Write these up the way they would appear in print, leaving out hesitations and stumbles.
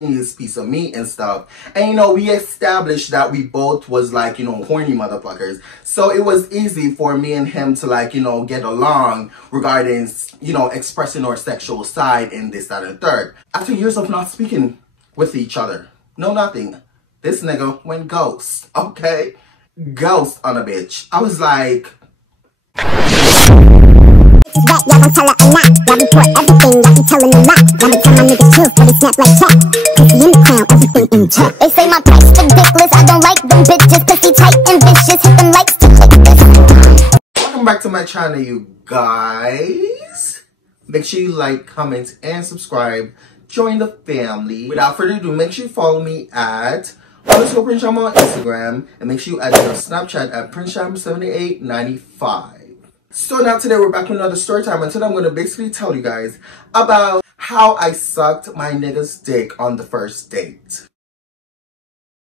this piece of meat and stuff. And, you know, we established that we both was like, you know, horny motherfuckers. So it was easy for me and him to like, you know, get along regarding, you know, expressing our sexual side in this, that, and third. After years of not speaking with each other, no nothing, this nigga went ghost, okay? Ghost on a bitch. I was like... That y'all gon' tell her a lot. Y'all report everything, y'all be telling a lot. Y'all be telling my niggas truth, but they snap like chat. Pussy in the crown, everything in check. They say my price ridiculous, I don't like them bitches. Pussy tight and vicious, hit them likes to click this. Welcome back to my channel, you guys. Make sure you like, comment, and subscribe. Join the family. Without further ado, make sure you follow me at _PrinceSham on Instagram. And make sure you add me on Snapchat at PrinceSham7895. So now today we're back with another story time, and today I'm going to basically tell you guys about how I sucked my nigga's dick on the first date.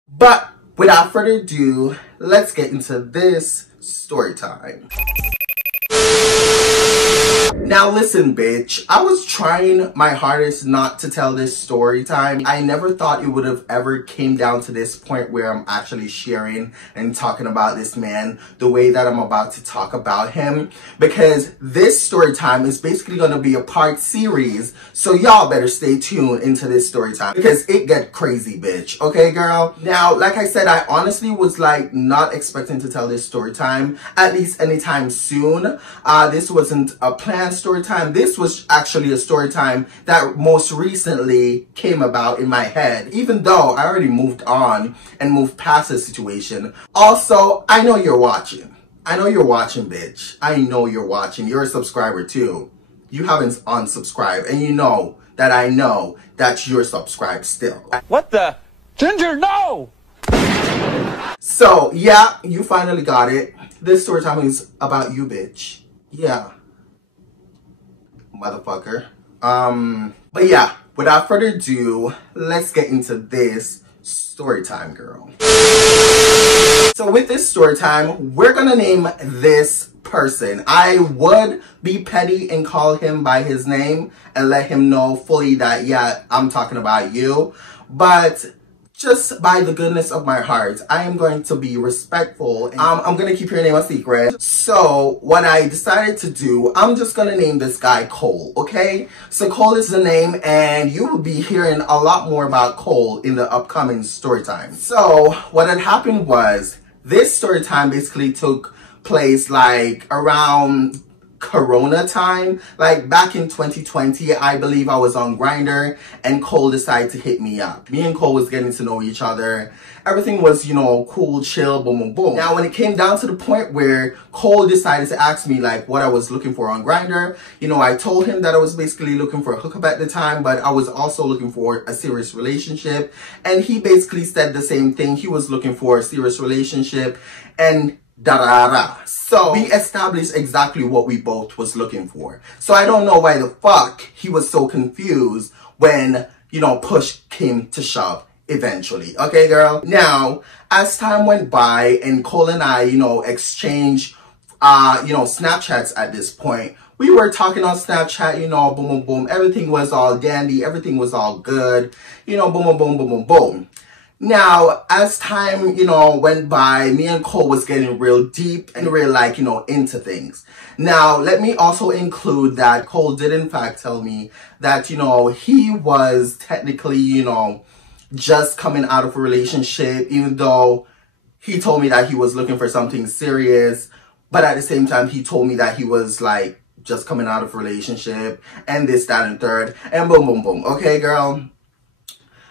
But without further ado, let's get into this story time. Now listen, bitch, I was trying my hardest not to tell this story time. I never thought it would have ever came down to this point where I'm actually sharing and talking about this man the way that I'm about to talk about him, because this story time is basically going to be a part series, so y'all better stay tuned into this story time because it get crazy, bitch. Okay, girl? Now, like I said, I honestly was like not expecting to tell this story time, at least anytime soon. This wasn't a planned story time. This was actually a story time that most recently came about in my head, even though I already moved on and moved past the situation. Also, I know you're watching. I know you're watching, bitch. I know you're watching. You're a subscriber too. You haven't unsubscribed, and you know that I know that you're subscribed still. What the? Ginger, no! So, yeah, you finally got it. This story time is about you, bitch. Yeah. Motherfucker. But yeah, without further ado, let's get into this story time, girl. So with this story time, we're gonna name this person. I would be petty and call him by his name and let him know fully that, yeah, I'm talking about you. But just by the goodness of my heart, I am going to be respectful. I'm going to keep your name a secret. So what I decided to do, I'm just going to name this guy Cole, okay? So Cole is the name, and you will be hearing a lot more about Cole in the upcoming story time. So what had happened was, this story time basically took place like around Corona time, like back in 2020. I believe I was on Grindr and Cole decided to hit me up. Me and Cole was getting to know each other. Everything was, you know, cool, chill, boom, boom, boom. Now when it came down to the point where Cole decided to ask me like what I was looking for on Grindr, you know, I told him that I was basically looking for a hookup at the time, but I was also looking for a serious relationship. And he basically said the same thing. He was looking for a serious relationship and da-da-da. So we established exactly what we both was looking for. So I don't know why the fuck he was so confused when, you know, push came to shove eventually. Okay, girl? Now, as time went by and Cole and I, you know, exchanged, you know, Snapchats at this point, we were talking on Snapchat, you know, boom, boom, boom. Everything was all dandy. Everything was all good. You know, boom, boom, boom, boom, boom, boom. Now, as time, you know, went by, me and Cole was getting real deep and real, like, you know, into things. Now, let me also include that Cole did in fact tell me that, you know, he was technically, you know, just coming out of a relationship, even though he told me that he was looking for something serious. But at the same time, he told me that he was, like, just coming out of a relationship and this, that, and third. And boom, boom, boom. Okay, girl?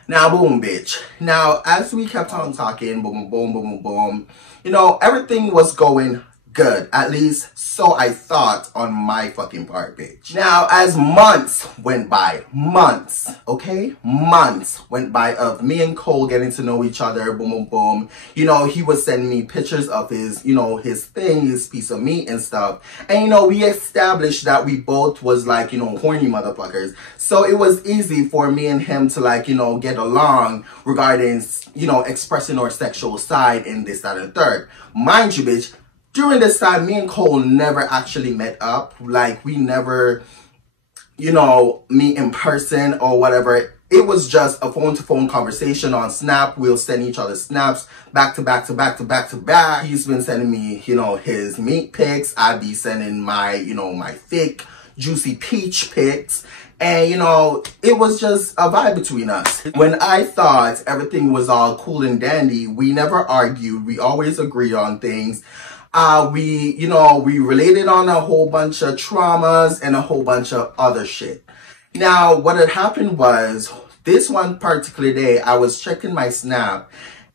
Now, boom, bitch. Now, as we kept on talking, boom, boom, boom, boom, boom, you know, everything was going good. At least, so I thought on my fucking part, bitch. Now, as months went by, months, okay? Months went by of me and Cole getting to know each other, boom, boom, boom. You know, he was sending me pictures of his, you know, his thing, his piece of meat and stuff. And, you know, we established that we both was like, you know, horny motherfuckers. So it was easy for me and him to like, you know, get along regarding, you know, expressing our sexual side in this, that, and third. Mind you, bitch, during this time, me and Cole never actually met up. Like, we never, you know, meet in person or whatever. It was just a phone-to-phone conversation on Snap. We'll send each other snaps back to back to back to back to back. He's been sending me, you know, his meat pics. I'd be sending my, you know, my thick, juicy peach pics. And, you know, it was just a vibe between us. When I thought everything was all cool and dandy, we never argued. We always agreed on things. We related on a whole bunch of traumas and a whole bunch of other shit. Now, what had happened was, this one particular day, I was checking my Snap,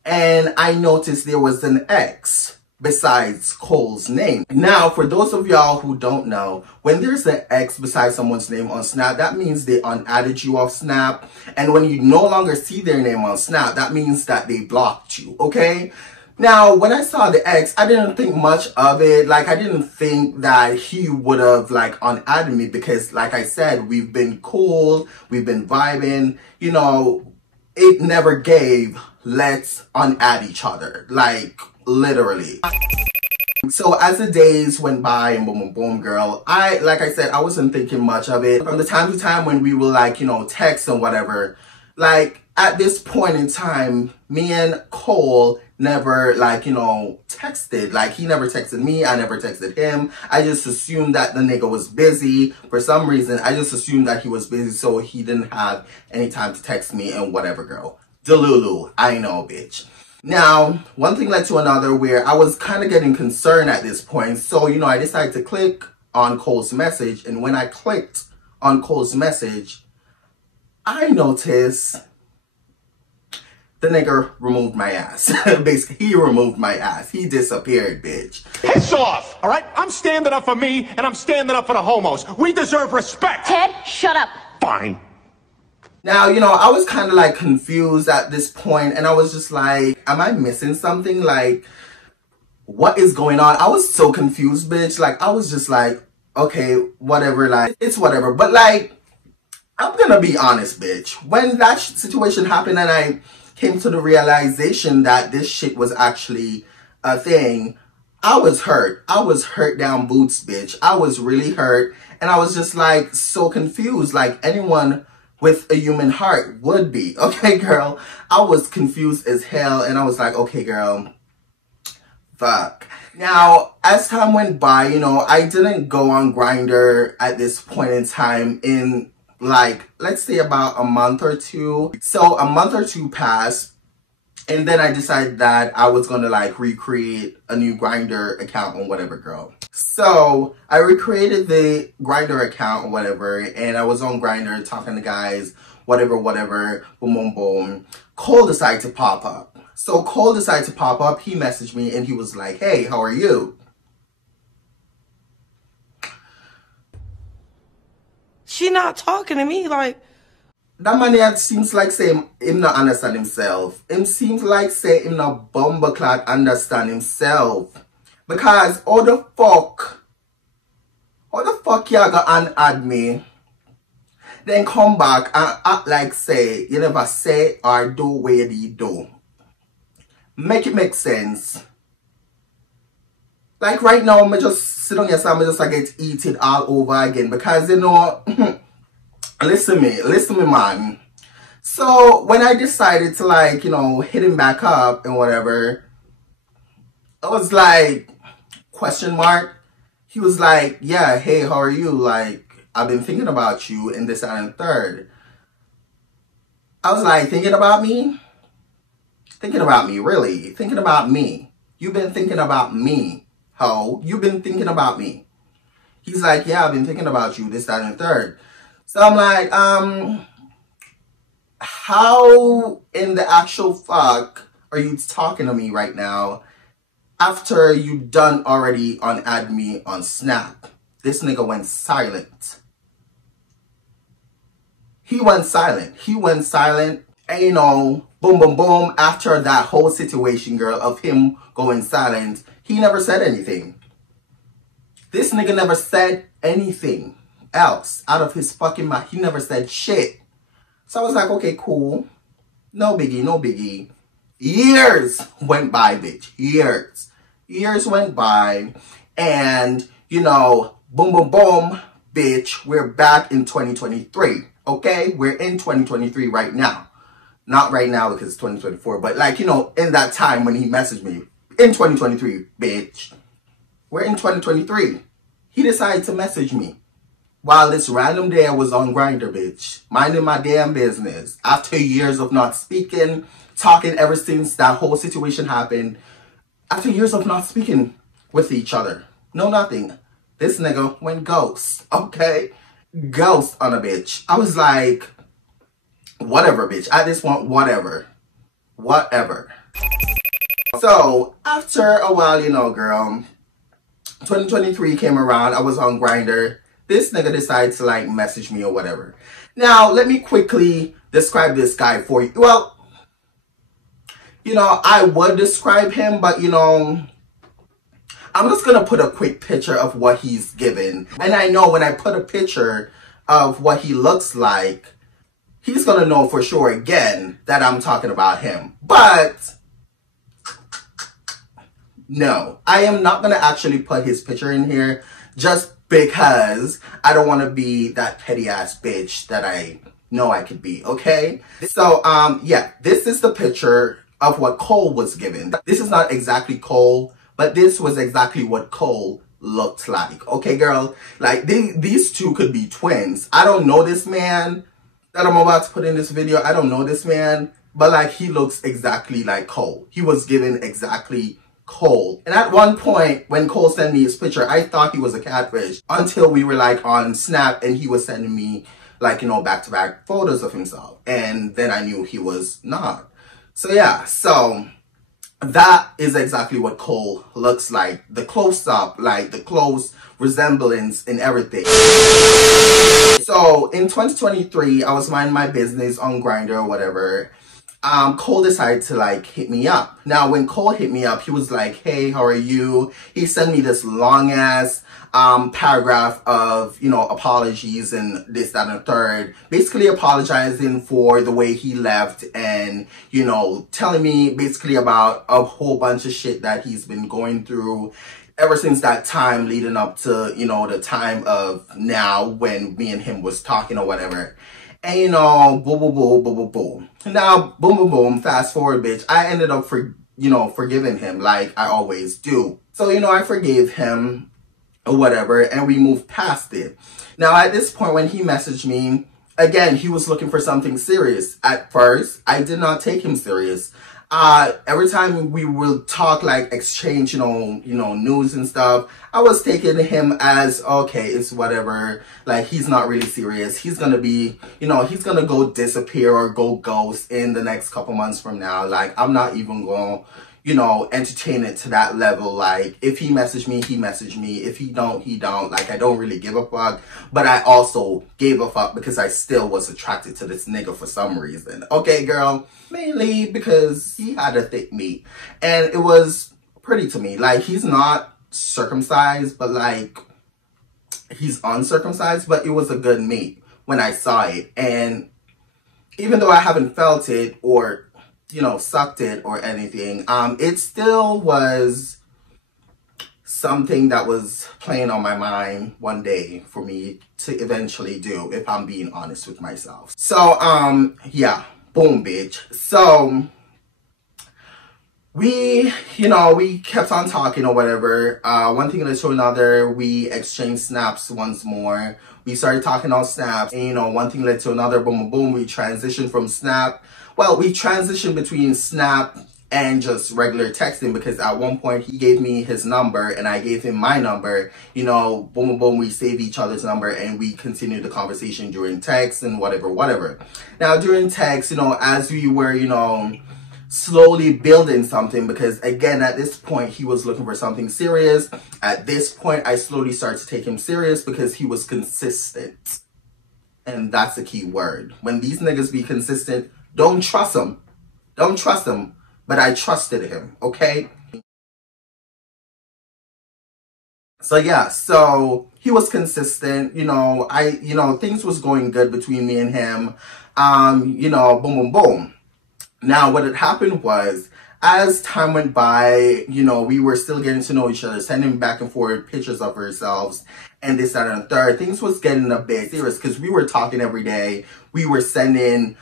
and I noticed there was an X besides Cole's name. Now, for those of y'all who don't know, when there's an X beside someone's name on Snap, that means they unadded you off Snap. And when you no longer see their name on Snap, that means that they blocked you, okay? Now, when I saw the X, I didn't think much of it. Like, I didn't think that he would have, like, unadded me because, like I said, we've been cool, we've been vibing, you know, it never gave, let's unadd each other, like, literally. So as the days went by and boom, boom, boom, girl, like I said, I wasn't thinking much of it. From the time to time when we will, like, you know, text and whatever, like, at this point in time, me and Cole never, like, you know, texted. Like, he never texted me, I never texted him. I just assumed that the nigga was busy. For some reason, I just assumed that he was busy, so he didn't have any time to text me and whatever, girl. Delulu, I know, bitch. Now, one thing led to another where I was kind of getting concerned at this point. So, you know, I decided to click on Cole's message. And when I clicked on Cole's message, I noticed the nigga removed my ass. Basically, he removed my ass. He disappeared, bitch. Piss off, all right? I'm standing up for me, and I'm standing up for the homos. We deserve respect. Ted, shut up. Fine. Now, you know, I was kind of like confused at this point, and I was just like, am I missing something? Like, what is going on? I was so confused, bitch. Like, I was just like, okay, whatever, like, it's whatever. But like, I'm gonna be honest, bitch. When that situation happened and I came to the realization that this shit was actually a thing, I was hurt. I was hurt down boots, bitch. I was really hurt. And I was just like so confused, like anyone with a human heart would be. Okay, girl. I was confused as hell. And I was like, okay, girl, fuck. Now, as time went by, you know, I didn't go on Grindr at this point in time in, like, let's say about a month or two. So a month or two passed, and then I decided that I was gonna like recreate a new Grindr account or whatever, girl. So I recreated the Grindr account or whatever, and I was on Grindr talking to guys, whatever, boom, boom, boom. Cole decided to pop up. So Cole decided to pop up. He messaged me and he was like, hey, how are you? She not talking to me, like... That man here seems like say him not understand himself. Him seems like say him not bumbleclad understand himself. Because how the fuck y'all gonna unadd me, then come back and act like say you never say or do what you do. Make it make sense. Like right now, I just sit on your side, I just like get eaten all over again because you know, listen to me, man. So when I decided to like, you know, hit him back up and whatever, I was like, question mark. He was like, yeah, hey, how are you? Like, I've been thinking about you and this and third. I was like, thinking about me? Thinking about me, really? Thinking about me? You've been thinking about me, ho? You've been thinking about me? He's like, yeah, I've been thinking about you, this, that, and third. So I'm like, how in the actual fuck are you talking to me right now after you done already unadd me on Snap? This nigga went silent. He went silent. And you know, boom, boom, boom. After that whole situation, girl, of him going silent, he never said anything. This nigga never said anything else out of his fucking mouth. He never said shit. So I was like, okay, cool. No biggie, no biggie. Years went by, bitch. Years went by. And, you know, boom, boom, boom, bitch. We're back in 2023. Okay, we're in 2023 right now. Not right now because it's 2024, but like, you know, in that time when he messaged me, in 2023, bitch. We're in 2023. He decided to message me while this random day I was on Grindr, bitch, minding my damn business. After years of not speaking, talking ever since that whole situation happened, after years of not speaking with each other, no nothing, this nigga went ghost, okay? Ghost on a bitch. I was like, whatever, bitch. I just want whatever. Whatever. So, after a while, you know, girl, 2023 came around, I was on Grindr. This nigga decided to like message me or whatever. Now, let me quickly describe this guy for you. Well, you know, I would describe him, but you know, I'm just gonna put a quick picture of what he's given. And I know when I put a picture of what he looks like, he's gonna know for sure again that I'm talking about him. But no, I am not gonna actually put his picture in here just because I don't want to be that petty ass bitch that I know I could be, okay? So, yeah, this is the picture of what Cole was given. This is not exactly Cole, but this was exactly what Cole looked like, okay, girl? Like, these two could be twins. I don't know this man that I'm about to put in this video. I don't know this man, but like, he looks exactly like Cole. He was given exactly Cole. And at one point, when Cole sent me his picture, I thought he was a catfish until we were like on Snap and he was sending me like, you know, back-to-back photos of himself. And then I knew he was not. So yeah, so that is exactly what Cole looks like. The close-up, like the close resemblance and everything. So in 2023, I was minding my business on Grindr or whatever. Cole decided to like hit me up. Now when Cole hit me up, he was like, hey, how are you? He sent me this long ass paragraph of, you know, apologies and this, that, and the third, basically apologizing for the way he left and, you know, telling me basically about a whole bunch of shit that he's been going through ever since that time leading up to, you know, the time of now when me and him was talking or whatever. And, you know, boom, boom, boom, boom, boom, boom. Now, boom, boom, boom, fast forward, bitch. I ended up, forgiving him like I always do. So, you know, I forgave him or whatever, and we moved past it. Now, at this point, when he messaged me, again, he was looking for something serious. At first, I did not take him serious. Every time we would talk, like exchange, you know, news and stuff, I was taking him as, okay, it's whatever. Like, he's not really serious. He's gonna be, you know, he's gonna go disappear or go ghost in the next couple months from now. Like, I'm not even gonna, you know, entertain it to that level. Like, if he messaged me, he messaged me. If he don't, he don't. Like, I don't really give a fuck. But I also gave a fuck because I still was attracted to this nigga for some reason. Okay, girl? Mainly because he had a thick meat. And it was pretty to me. Like, he's not circumcised, but like, he's uncircumcised. But it was a good meat when I saw it. And even though I haven't felt it or, you know, sucked it or anything, it still was something that was playing on my mind one day for me to eventually do, if I'm being honest with myself. So, yeah, boom, bitch. So, we kept on talking or whatever. One thing led to another. We exchanged snaps once more. We started talking on Snap, and, you know, one thing led to another. Boom, boom, boom. We transitioned from Snap. Well, we transitioned between Snap and just regular texting because at one point he gave me his number and I gave him my number. You know, boom, boom, boom, we saved each other's number and we continued the conversation during text and whatever. Now, during text, you know, as we were, you know, slowly building something, because again, at this point, he was looking for something serious. At this point, I slowly started to take him serious because he was consistent. And that's the key word. When these niggas be consistent, don't trust him. Don't trust him. But I trusted him, okay? So yeah, so he was consistent. You know, things was going good between me and him. You know, boom, boom, boom. Now, what had happened was, as time went by, you know, we were still getting to know each other, sending back and forth pictures of ourselves. and this, that, and the third. Things was getting a bit serious because we were talking every day. We were sending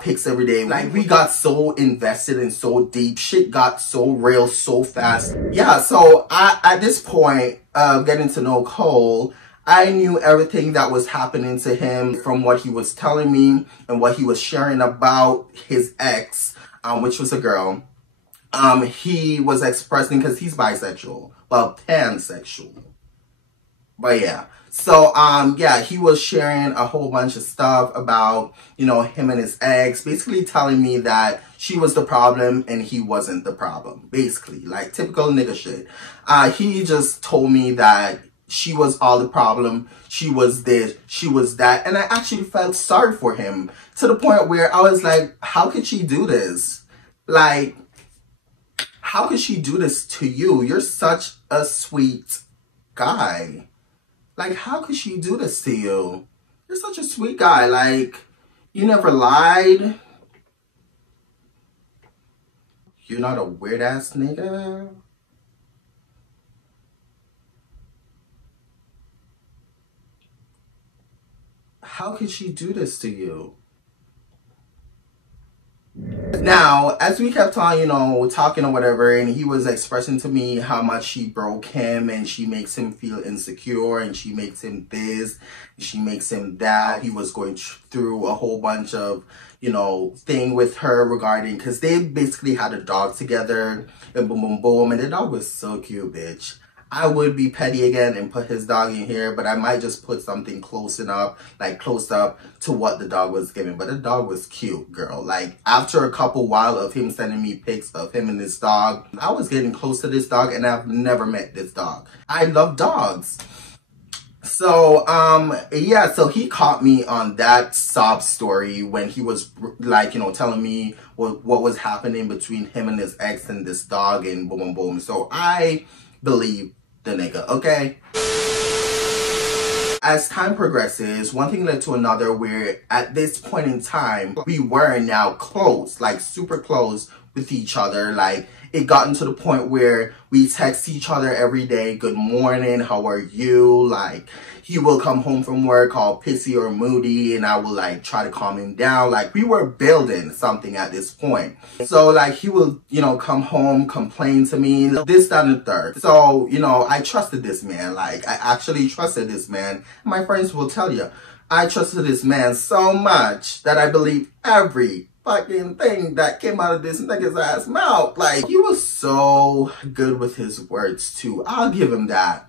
pics every day. Like, we got so invested and so deep. Shit got so real so fast. Yeah, so at this point of getting to know Cole, I knew everything that was happening to him from what he was telling me and what he was sharing about his ex, which was a girl. He was expressing, because he's bisexual, well, pansexual. But yeah, so yeah, he was sharing a whole bunch of stuff about, you know, him and his ex, basically telling me that she was the problem and he wasn't the problem, basically, like typical nigga shit. He just told me that she was all the problem, she was this, she was that, and I actually felt sorry for him to the point where I was like, how could she do this? Like, how could she do this to you? You're such a sweet guy. Like, how could she do this to you? You're such a sweet guy. Like, you never lied. You're not a weird ass nigga. How could she do this to you? Now, as we kept on, you know, talking or whatever, and he was expressing to me how much she broke him and she makes him feel insecure and she makes him this, she makes him that. He was going through a whole bunch of, you know, thing with her regarding, because they basically had a dog together and boom, boom, boom. And the dog was so cute, bitch. I would be petty again and put his dog in here, but I might just put something close enough, like close up to what the dog was giving. But the dog was cute, girl. Like, after a couple while of him sending me pics of him and his dog, I was getting close to this dog, and I've never met this dog. I love dogs. So, yeah, so he caught me on that sob story when he was, like, you know, telling me what was happening between him and his ex and this dog and boom, boom, boom. So I believe the nigga, okay? As time progresses, one thing led to another, where at this point in time, we were now close, like super close with each other. Like, it gotten to the point where we text each other every day, good morning, how are you? Like, he will come home from work all pissy or moody, and I will like try to calm him down. Like, we were building something at this point. So like, he will, you know, come home, complain to me, this, that, and the third. So, you know, I trusted this man. Like, I actually trusted this man. My friends will tell you, I trusted this man so much that I believe every fucking thing that came out of this nigga's ass mouth. Like, he was so good with his words too. I'll give him that.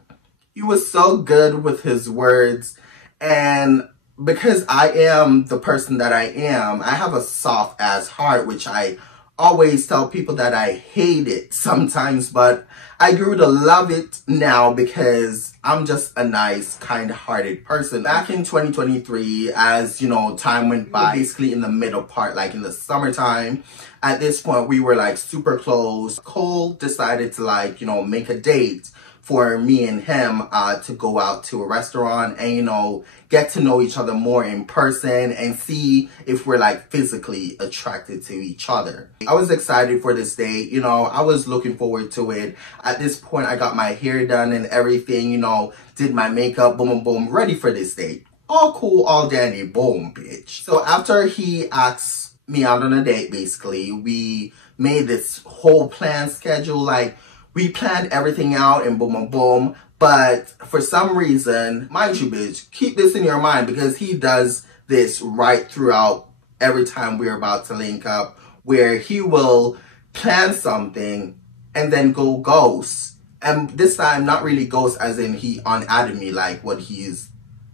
He was so good with his words, and because I am the person that I am, I have a soft ass heart, which I always tell people that I hate it sometimes, but I grew to love it now because I'm just a nice, kind-hearted person. Back in 2023, as you know, time went by, basically in the middle part, like in the summertime, at this point, we were like super close. Cole decided to, like, you know, make a date for me and him to go out to a restaurant and, you know, get to know each other more in person and see if we're like physically attracted to each other. I was excited for this date, you know, I was looking forward to it. At this point, I got my hair done and everything, you know, did my makeup, boom, boom, boom, ready for this date. All cool, all dandy, boom, bitch. So after he asked me out on a date, basically, we made this whole plan schedule, like, we planned everything out and boom, boom, boom. But for some reason, mind you, bitch, keep this in your mind, because he does this right throughout every time we're about to link up, where he will plan something and then go ghost. And this time, not really ghost as in he unadded me like what he's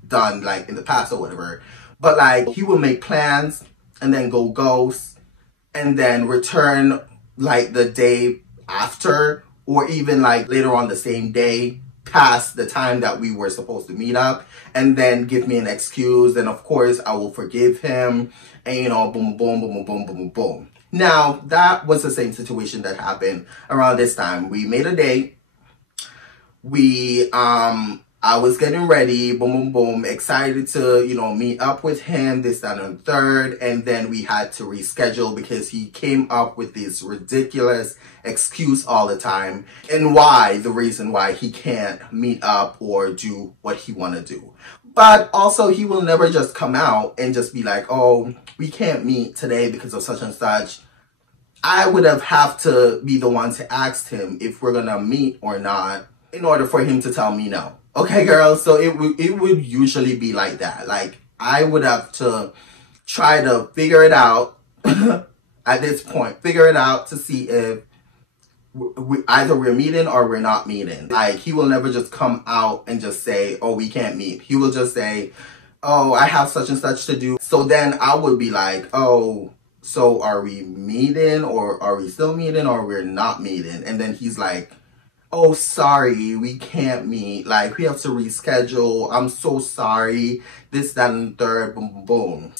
done like in the past or whatever. But like, he will make plans and then go ghost and then return like the day after, or even like later on the same day, past the time that we were supposed to meet up, and then give me an excuse. And of course, I will forgive him. And, you know, boom, boom, boom, boom, boom, boom, boom, boom. Now, that was the same situation that happened around this time. We made a date. We I was getting ready, boom, boom, boom, excited to, you know, meet up with him, this, that, and third. And then we had to reschedule because he came up with this ridiculous excuse all the time. And the reason why he can't meet up or do what he want to do. But also, he will never just come out and just be like, oh, we can't meet today because of such and such. I would have to be the one to ask him if we're going to meet or not in order for him to tell me no. Okay, girl, so it would usually be like that. Like, I would have to try to figure it out at this point. Figure it out to see if either we're meeting or we're not meeting. Like, he will never just come out and just say, oh, we can't meet. He will just say, oh, I have such and such to do. So then I would be like, oh, so are we meeting or are we still meeting or we're not meeting? And then he's like, oh, sorry, we can't meet. Like, we have to reschedule. I'm so sorry. This, that, and third, boom, boom, boom.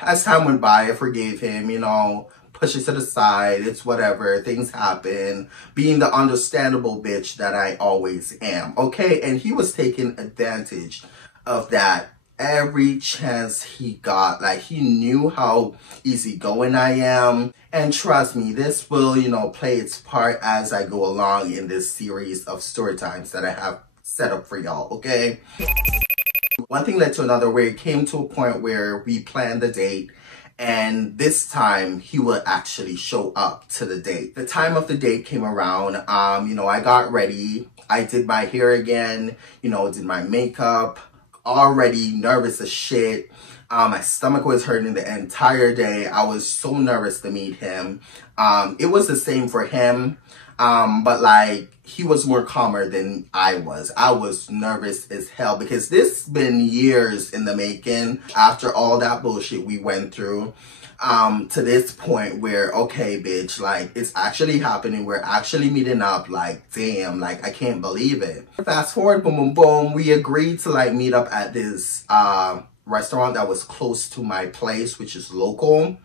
As time went by, I forgave him, you know, push it to the side. It's whatever. Things happen. Being the understandable bitch that I always am. Okay? And he was taking advantage of that every chance he got. Like, he knew how easygoing I am. And trust me, this will, you know, play its part as I go along in this series of story times that I have set up for y'all, okay? One thing led to another where it came to a point where we planned the date, and this time he would actually show up to the date. The time of the date came around, you know, I got ready, I did my hair again, you know, did my makeup, already nervous as shit. My stomach was hurting the entire day. I was so nervous to meet him. It was the same for him, but like, he was more calmer than I was. I was nervous as hell because this been years in the making after all that bullshit we went through. To this point where, okay, bitch, like, it's actually happening. We're actually meeting up. Like, damn, like, I can't believe it. Fast forward, boom, boom, boom. We agreed to, like, meet up at this restaurant that was close to my place, which is local.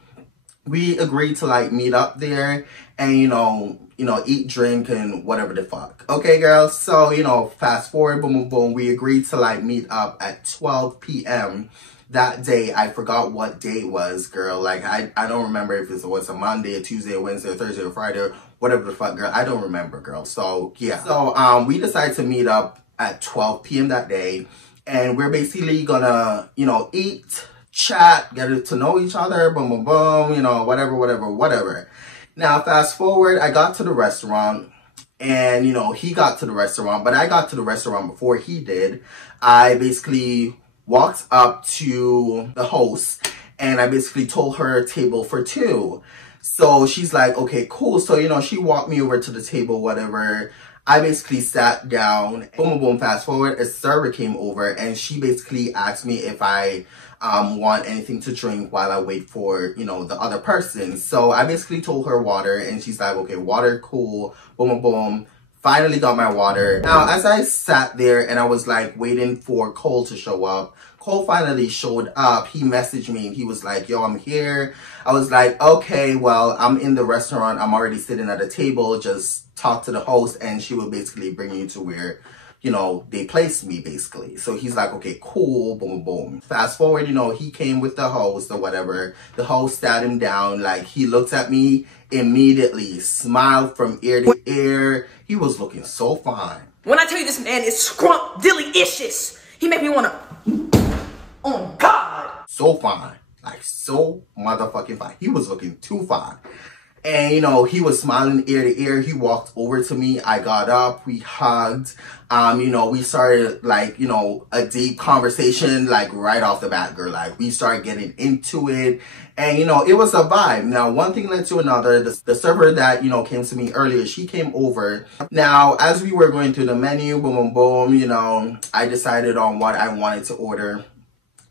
We agreed to, like, meet up there and, you know, eat, drink, and whatever the fuck. Okay, girls? So, you know, fast forward, boom, boom, boom. We agreed to, like, meet up at 12 p.m. that day. I forgot what day it was, girl. Like, I don't remember if it was a Monday, a Tuesday, a Wednesday, a Thursday, or Friday, or whatever the fuck, girl. I don't remember, girl. So, yeah. So, we decided to meet up at 12 p.m. that day. And we're basically gonna, you know, eat, chat, get to know each other, boom, boom, boom, you know, whatever, whatever, whatever. Now, fast forward, I got to the restaurant. And, you know, he got to the restaurant, but I got to the restaurant before he did. I basically walked up to the host and I basically told her table for two. So she's like, okay, cool. So, you know, she walked me over to the table, whatever. I basically sat down, boom, boom, boom, fast forward, a server came over and she basically asked me if I want anything to drink while I wait for, you know, the other person. So I basically told her water and she's like, okay, water, cool, boom, boom, boom. Finally got my water. Now, as I sat there and I was like waiting for Cole to show up, Cole finally showed up. He messaged me and he was like, yo, I'm here. I was like, okay, well, I'm in the restaurant. I'm already sitting at a table. Just talk to the host and she will basically bring you to where, you know, they placed me basically. So he's like, okay, cool, boom, boom. Fast forward, you know, he came with the host or whatever. The host sat him down. Like, he looked at me immediately, smiled from ear to ear. He was looking so fine. When I tell you this man is scrumptious, he make me wanna, oh God. So fine, like so motherfucking fine. He was looking too fine. And, you know, he was smiling ear to ear. He walked over to me. I got up. We hugged. You know, we started, like, you know, a deep conversation, like, right off the bat, girl. Like, we started getting into it. And, you know, it was a vibe. Now, one thing led to another. The server that, you know, came to me earlier, she came over. Now, as we were going through the menu, boom, boom, boom, you know, I decided on what I wanted to order.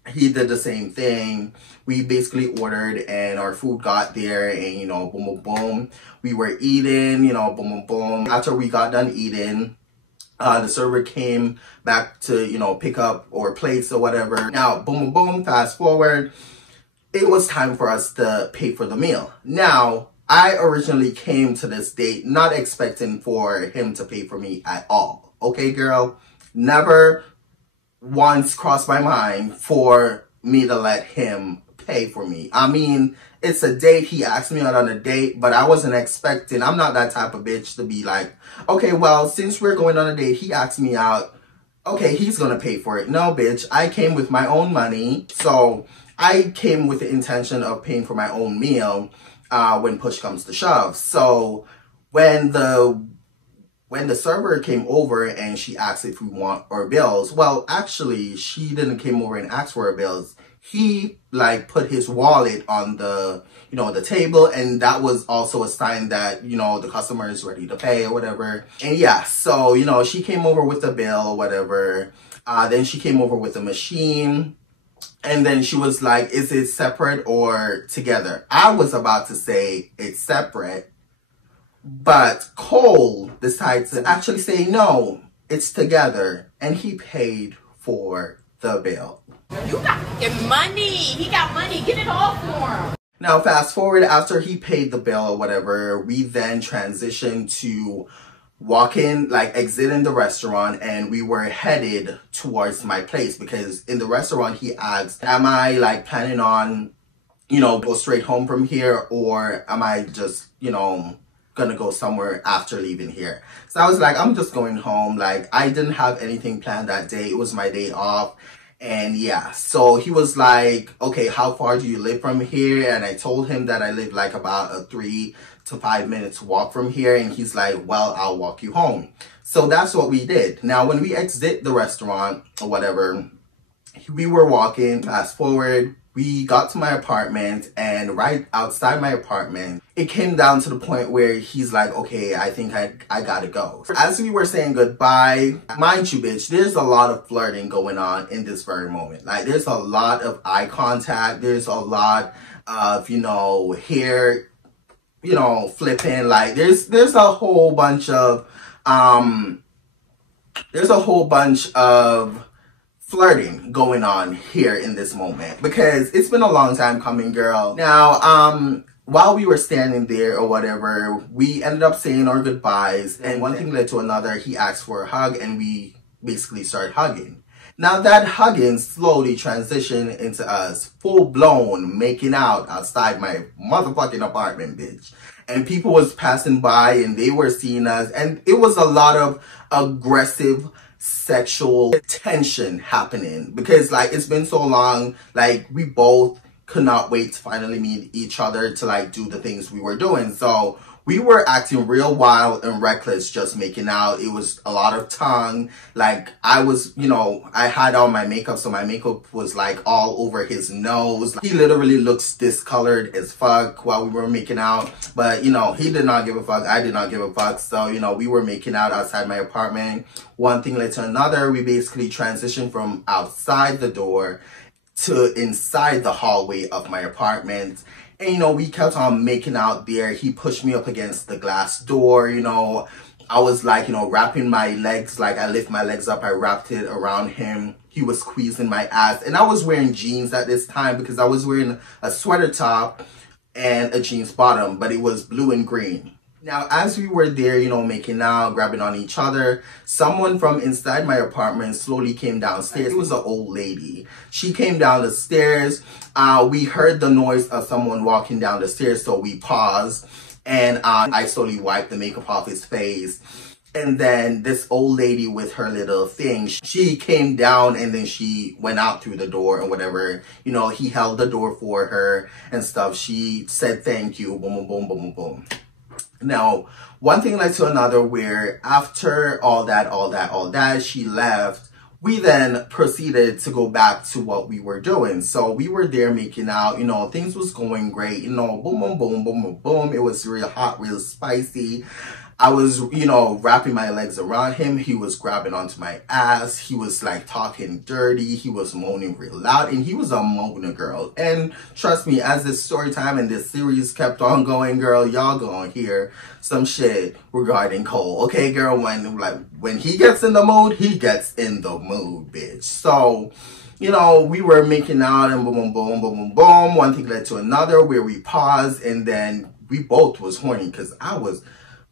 He did the same thing. We basically ordered and our food got there and, you know, boom, boom, boom. We were eating, you know, boom, boom, boom. After we got done eating, the server came back to, you know, pick up our plates or whatever. Now, boom, boom, boom, fast forward. It was time for us to pay for the meal. Now, I originally came to this date not expecting for him to pay for me at all. Okay, girl? never once crossed my mind for me to let him pay for me. I mean, it's a date. He asked me out on a date, but I wasn't expecting. I'm not that type of bitch to be like, okay, well, since we're going on a date, he asked me out. Okay, he's gonna pay for it. No, bitch. I came with my own money. So I came with the intention of paying for my own meal when push comes to shove. So when the server came over and she asked if we want our bills, well, actually, she didn't came over and ask for our bills. He like put his wallet on the, you know, the table, and that was also a sign that, you know, the customer is ready to pay or whatever. And yeah, so, you know, she came over with the bill or whatever. Then she came over with the machine. And then she was like, is it separate or together? I was about to say it's separate. But Cole decides to actually say, no, it's together. And he paid for the bill. You got fucking money. He got money. Get it all for him. Now, fast forward, after he paid the bill or whatever, we then transitioned to walking, like exiting the restaurant, and we were headed towards my place because in the restaurant, he asked, am I like planning on, you know, go straight home from here, or am I just, you know, gonna go somewhere after leaving here? So I was like, I'm just going home. Like, I didn't have anything planned that day. It was my day off. And yeah, so he was like, okay, how far do you live from here? And I told him that I live like about a 3 to 5 minutes walk from here. And he's like, well, I'll walk you home. So that's what we did. Now, when we exit the restaurant or whatever, we were walking, fast forward, we got to my apartment, and right outside my apartment, it came down to the point where he's like, okay, I think I gotta go. As we were saying goodbye, mind you, bitch, there's a lot of flirting going on in this very moment. Like, there's a lot of eye contact. There's a lot of, you know, hair, you know, flipping. Like, there's a whole bunch of, flirting going on here in this moment, because it's been a long time coming, girl. Now, while we were standing there or whatever, we ended up saying our goodbyes, and one thing led to another. He asked for a hug, and we basically started hugging. Now, that hugging slowly transitioned into us full-blown making out outside my motherfucking apartment, bitch. And people was passing by, and they were seeing us, and it was a lot of aggressive sexual tension happening, because like it's been so long, like we both could not wait to finally meet each other to like do the things we were doing. So we were acting real wild and reckless, just making out. It was a lot of tongue. Like, I was, you know, I had on my makeup, so my makeup was like all over his nose. He literally looks discolored as fuck while we were making out. But, you know, he did not give a fuck. I did not give a fuck. So, you know, we were making out outside my apartment. One thing led to another. We basically transitioned from outside the door to inside the hallway of my apartment. And, you know, we kept on making out there. He pushed me up against the glass door, you know. I was like, you know, wrapping my legs. Like, I lift my legs up. I wrapped it around him. He was squeezing my ass. And I was wearing jeans at this time because I was wearing a sweater top and a jeans bottom. But it was blue and green. Now, as we were there, you know, making out, grabbing on each other, someone from inside my apartment slowly came downstairs. It was an old lady. She came down the stairs. We heard the noise of someone walking down the stairs, so we paused. And I slowly wiped the makeup off his face. And then this old lady with her little thing, she came down and then she went out through the door and whatever. You know, he held the door for her and stuff. She said thank you, boom, boom, boom, boom, boom. Now, one thing led to another, where after all that, she left. We then proceeded to go back to what we were doing. So we were there making out, you know, things was going great, you know, boom, boom, boom, boom, boom, boom. It was real hot, real spicy. I was, you know, wrapping my legs around him. He was grabbing onto my ass. He was like talking dirty. He was moaning real loud, and he was a moaner, girl. And trust me, as this story time and this series kept on going, girl, y'all gonna hear some shit regarding Cole. Okay, girl, when he gets in the mood, he gets in the mood, bitch. So, you know, we were making out and boom, boom, boom, boom, boom, boom. One thing led to another, where we paused, and then we both was horny because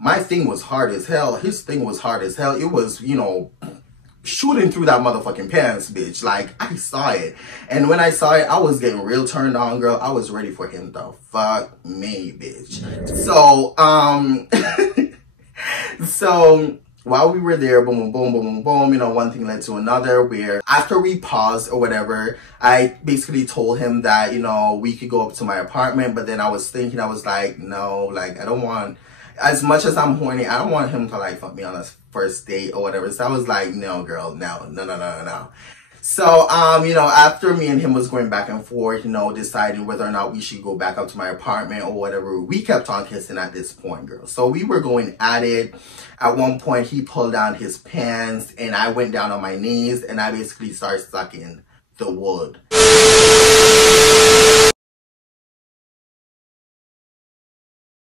my thing was hard as hell. His thing was hard as hell. It was, you know, shooting through that motherfucking pants, bitch. Like, I saw it. And when I saw it, I was getting real turned on, girl. I was ready for him to fuck me, bitch. So, so while we were there, boom, boom, boom, boom, boom, boom, you know, one thing led to another, where after we paused or whatever, I basically told him that, you know, we could go up to my apartment. But then I was thinking, I was like, no, like, I don't want, as much as I'm horny, I don't want him to like fuck me on a first date or whatever. So I was like, no, girl, no. So, you know, after me and him was going back and forth, you know, deciding whether or not we should go back up to my apartment or whatever, we kept on kissing at this point, girl. So we were going at it. At one point, he pulled down his pants and I went down on my knees and I basically started sucking the wood.